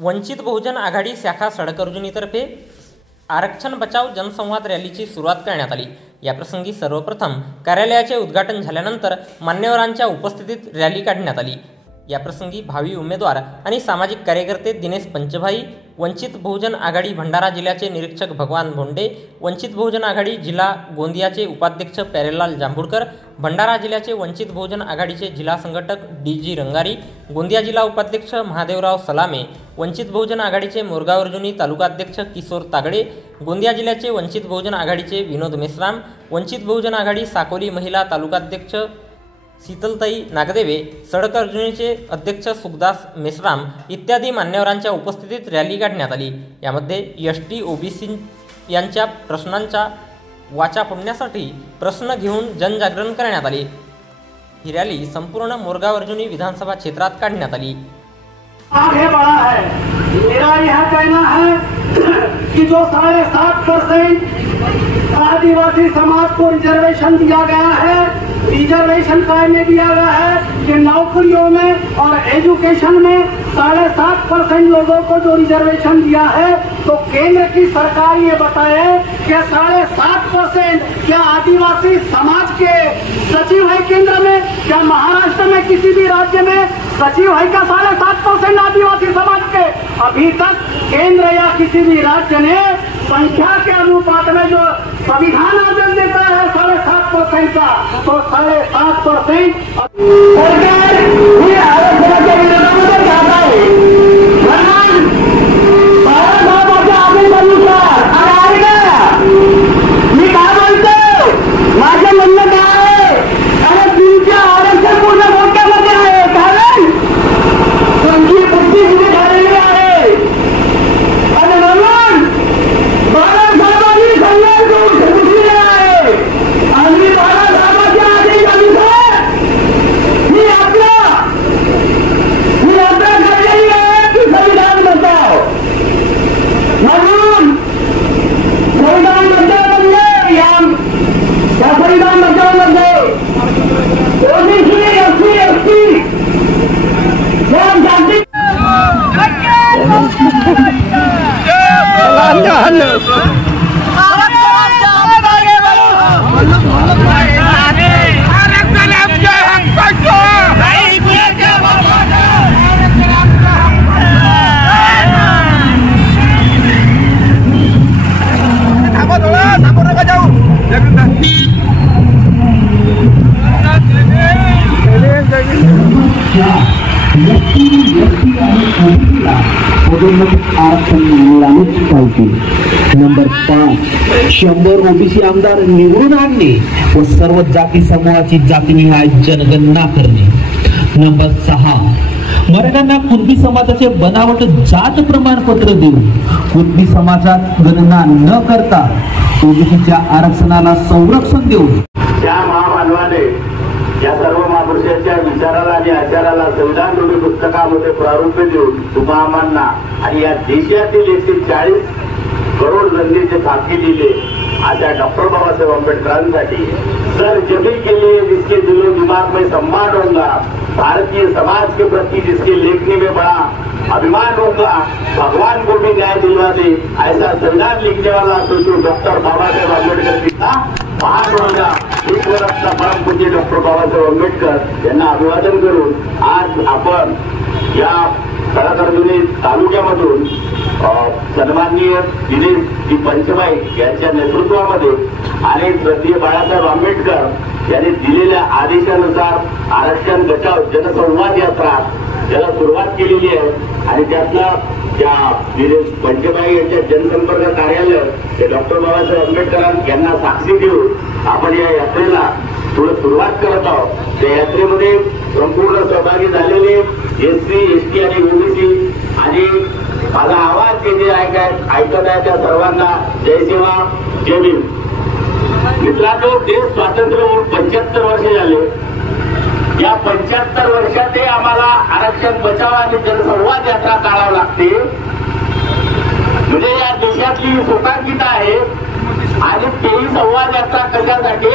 वंचित बहुजन आघाडी शाखा सडकर्जुनीतर्फे आरक्षण बचाव जनसंवाद रॅलीची सुरुवात करण्यात आली। याप्रसंगी सर्वप्रथम कार्यालयाचे उद्घाटन झाल्यानंतर मान्यवरांच्या उपस्थितीत रॅली काढण्यात आली। याप्रसंगी भावी उमेदवार आणि सामाजिक कार्यकर्ते दिनेश पंचभाई, वंचित बहुजन आघाडी भंडारा जिल्ह्याचे निरीक्षक भगवान भोंडे, वंचित बहुजन आघाडी जिल्हा गोंदियाचे उपाध्यक्ष प्यारेलाल जांभूळकर, भंडारा जिल्ह्याचे वंचित बहुजन आघाडीचे जिल्हा संघटक डी.जी. रंगारी, गोंदिया जिल्हा उपाध्यक्ष महादेवराव सलामे, वंचित बहुजन आघाडीचे मोरगाव अर्जुनी तालुकाध्यक्ष किशोर तागडे, गोंदिया जिल्ह्याचे वंचित बहुजन आघाडीचे विनोद मेश्राम, वंचित बहुजन आघाडी साकोली महिला तालुकाध्यक्ष शीतलताई नागदेवे, सडकर्जुनीचे अध्यक्ष सुखदास मेश्राम इत्यादी मान्यवरांच्या उपस्थितीत रॅली काढण्यात आली। यामध्ये एसटी ओबीसी यांच्या प्रश्नांचा वाचा फोडण्यासाठी प्रश्न घेऊन जनजागरण करण्यात आले। ही रॅली संपूर्ण मोरगाव अर्जुनी विधानसभा क्षेत्रात काढण्यात आली। आगे बढ़ा है। मेरा यह कहना है कि जो 7.5% आदिवासी समाज को रिजर्वेशन दिया गया है, रिजर्वेशन काय में दिया गया है कि नौकरियों में और एजुकेशन में 7.5% लोगों को जो रिजर्वेशन दिया है, तो केंद्र की सरकार ये बताए कि 7.5% क्या आदिवासी समाज के सचिव है केंद्र में? क्या महाराष्ट्र में किसी भी राज्य में सचिव है क्या 7.5% आदिवासी समाज के? अभी तक केंद्र या किसी भी राज्य ने संख्या के अनुपात में जो संविधान आदेश देता है 7.5% का, तो 7.5% सरकार ही आरक्षणाच्या विरोधामध्ये जात आहे। म्हणून बाळासाहेबांच्या आदेशानुसार आणि ऐका, मी काय म्हणतो, माझं म्हणणं काय आहे, कारण तुमचं आरक्षण पूर्ण मोठ्यामध्ये आहे, कारण तुमची बुद्धी सुरू झालेली आहे आणि म्हणून बाळासाहेबांनी संघर्ष उठवलेला आहे आणि बाळासाहेबांच्या आदेशानुसार मी आपला ठरलेली आहे की संविधान बचाव, म्हणून संविधान बचावमध्ये या संविधान बचावमध्ये ओबीसी एससी एसटी या जाती आरक्षण मिळालेच पाहिजे। नंबर 5, 100 ओबीसी आमदार निवडून आणणे व सर्व जाती समूहाची जातीनिहाय जनगणना करणे। नंबर 6, मराठ्यांना कुणबी समाजाचे बनावट जात प्रमाणपत्र देऊन कुणबी समाजात गणना न करता ओबीसीच्या आरक्षणाला संरक्षण देऊन त्या महामानवाने या सर्व महापुरुषांच्या विचाराला आणि आचाराला संविधान रूपी पुस्तकामध्ये प्रारूप देऊन तुम्हामांना आणि या देशातील 140 करोड जनतेचे फाकी दिले। आजा डॉक्टर बाबासाहेब आंबेडकरांसाठी सर जभी के लिए जिसके दिलो दिमाग में सम्मान होगा, भारतीय समाज के प्रति जिसके लेखनी में बड़ा अभिमान होगा, भगवान को भी न्याय दिलवा दे, ऐसा संविधान लिखने वाला तो डॉक्टर बाबासाहेब आंबेडकर जी का महान होगा। ईश्वर अपना परम पूज्य डॉक्टर बाबासाहेब आंबेडकर यांना अभिवादन करून आज आपण या सडकर्जुनी तालुक्यामधून सन्माननीय दिनेश पंचभाई यांच्या नेतृत्वामध्ये आणि श्रद्धेय बाळासाहेब आंबेडकर यांनी दिलेल्या आदेशानुसार आरक्षण बचाव जनसंवाद यात्रा ज्याला सुरुवात केलेली आहे आणि त्यातला त्या दिनेश पंचभाई यांच्या जनसंपर्क कार्यालय ते डॉक्टर बाबासाहेब आंबेडकर यांना साक्षी देऊन आपण या यात्रेला थोडं सुरुवात करत आहोत। त्या यात्रेमध्ये संपूर्ण सहभागी झालेले एससी एसटी आणि ओबीसी आणि माझा आवाज ते जे ऐकत आहे त्या सर्वांना जय सेवा जय भीम। मित्रांनो, देश स्वातंत्र्य होऊन 75 वर्ष झाले। या 75 वर्षात आम्हाला आरक्षण बचाव आणि जनसंवाद यात्रा काढावी लागते। म्हणजे या देशातली शोकांकित आहे आणि तेही संवाद यात्रा कशासाठी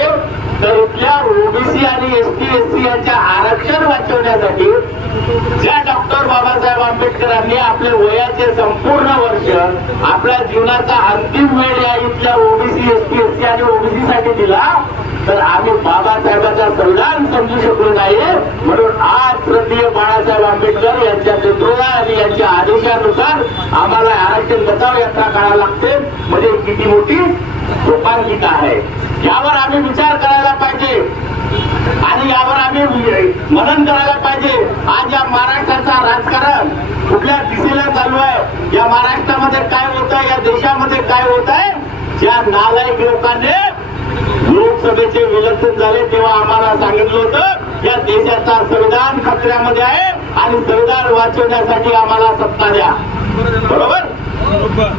तर इथल्या ओबीसी आणि एसटी SC यांच्या आरक्षण वाचवण्यासाठी ज्या डॉक्टर बाबासाहेब आंबेडकरांनी आपले वयाचे संपूर्ण वर्ष आपल्या जीवनाचा अंतिम वेळ या इथल्या ओबीसी SC SC आणि ओबीसी साठी दिला, तर आम्ही बाबासाहेबांचा संविधान समजू शकलो नाही. म्हणून आज श्रद्धेय बाळासाहेब आंबेडकर यांच्या नेतृत्वात आणि यांच्या आदेशानुसार आम्हाला आरक्षण बचाव यात्रा काढायला लागते. म्हणजे किती मोठी लोकांकिता आहे, यावर आम्ही विचार करायला पाहिजे आणि यावर आम्ही मनन करायला पाहिजे. आज या महाराष्ट्राचा राजकारण कुठल्या दिशेला चालू आहे, या महाराष्ट्रामध्ये काय होत आहे, या देशामध्ये काय होत आहे. ज्या नालायक लोकांनी लोकसभेचे विलक्षण झाले तेव्हा आम्हाला सांगितलं होतं या देशाचा संविधान खतऱ्यामध्ये आहे आणि संविधान वाचवण्यासाठी आम्हाला सत्ता द्या. बरोबर.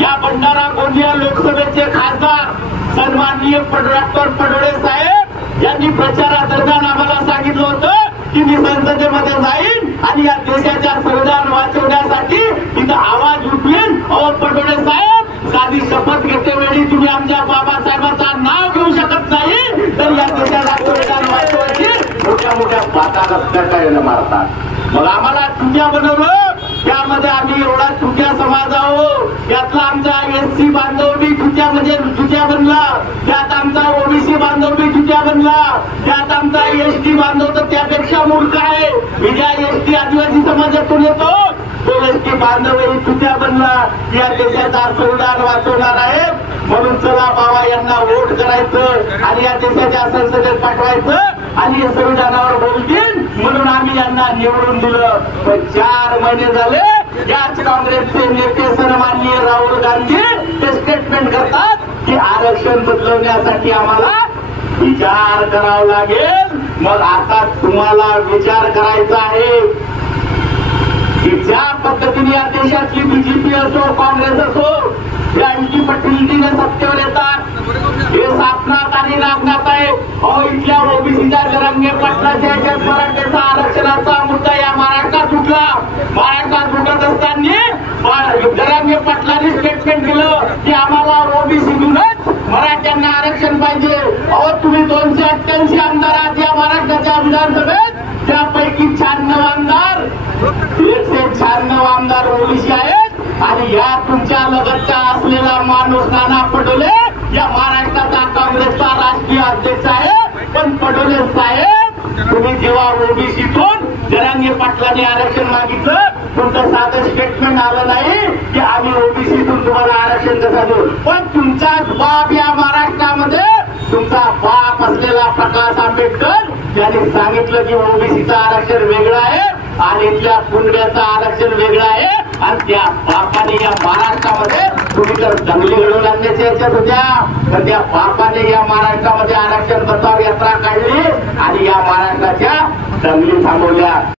या भंडारा गोंदिया लोकसभेचे खासदार सन्माननीय डॉक्टर पडोळे साहेब यांनी प्रचारादरम्यान आम्हाला सांगितलं होतं की मी संसदेमध्ये जाईन आणि या देशाच्या संविधान वाचवण्यासाठी तिथं आवाज उठवेन. अहो पडोळे साहेब, साधी शपथ घेतेवेळी तुम्ही आमच्या बाबासाहेबांचं नाव घेऊ शकत नाही, तर या देशाला संविधान वाचवायची मोठ्या मोठ्या बाता रस्त्याला मारतात. मग आम्हाला चुक्या बनवलं, त्यामध्ये आम्ही एवढा चुक्या समाज आहोत. यातला आमचा SC बांधव बी चुक्या म्हणजे चुक्या बनला, त्यात आमचा OBC बांधव बी चुक्या बनला, त्यात आमचा ST बांधव तर त्यापेक्षा मूर्ख आहे. मी ज्या ST आदिवासी समाजातून येतो तो ST बांधवही चुक्या बनला. या देशाचा संविधान वाचवणार आहे. म्हणून चला बाबा यांना वोट करायचं आणि या देशाच्या संसदेत पाठवायचं आणि या संविधानावर बोलतील म्हणून आम्ही यांना निवडून दिलं. पण 4 महिने झाले याच काँग्रेसचे नेते सन्माननीय राहुल गांधी ते स्टेटमेंट करतात की आरक्षण बदलवण्यासाठी आम्हाला विचार करावा लागेल. मग आता तुम्हाला विचार करायचा आहे की ज्या पद्धतीने या देशातली BJP असो काँग्रेस असो या इतकी पट्टीने सत्तेवर येतात, हे सापनात आणि नागनात आहे. इथल्या ओबीसीच्या जरांगे पाटलाच्या याच्यात मराठ्याचा आरक्षणाचा मुद्दा या महाराष्ट्रात उठला. महाराष्ट्रात उठत असताना जरांगे पाटलांनी स्टेटमेंट दिलं की आम्हाला ओबीसीतूनच मराठ्यांना आरक्षण पाहिजे. तुम्ही 288 आमदार आहात या महाराष्ट्राच्या विधानसभेत, त्यापैकी 96 आमदार 196 आमदार ओबीसी आहेत आणि या तुमच्या लगतचा असलेला माणूस नाना पटोले या महाराष्ट्राचा काँग्रेसचा राष्ट्रीय अध्यक्ष आहे. पण पटोले साहेब, तुम्ही जेव्हा ओबीसीतून जरांगे पाटलांनी आरक्षण मागितलं, तुमचं साधं स्टेटमेंट आलं नाही की आम्ही ओबीसीतून तुम्हाला आरक्षण कसं देऊ. पण तुमचाच बाप या महाराष्ट्रामध्ये तुमचा बाप असलेला प्रकाश आंबेडकर यांनी सांगितलं की ओबीसीचं आरक्षण वेगळं आहे आणि इथल्या पुंड्याचं आरक्षण वेगळं आहे. आणि त्या बापाने या महाराष्ट्रामध्ये तुम्ही तर दंगली घडवून आणण्याच्या याच्यात होत्या, तर त्या बापाने या महाराष्ट्रामध्ये आरक्षण बचाव यात्रा काढली आणि या महाराष्ट्राच्या दंगली थांबवल्या.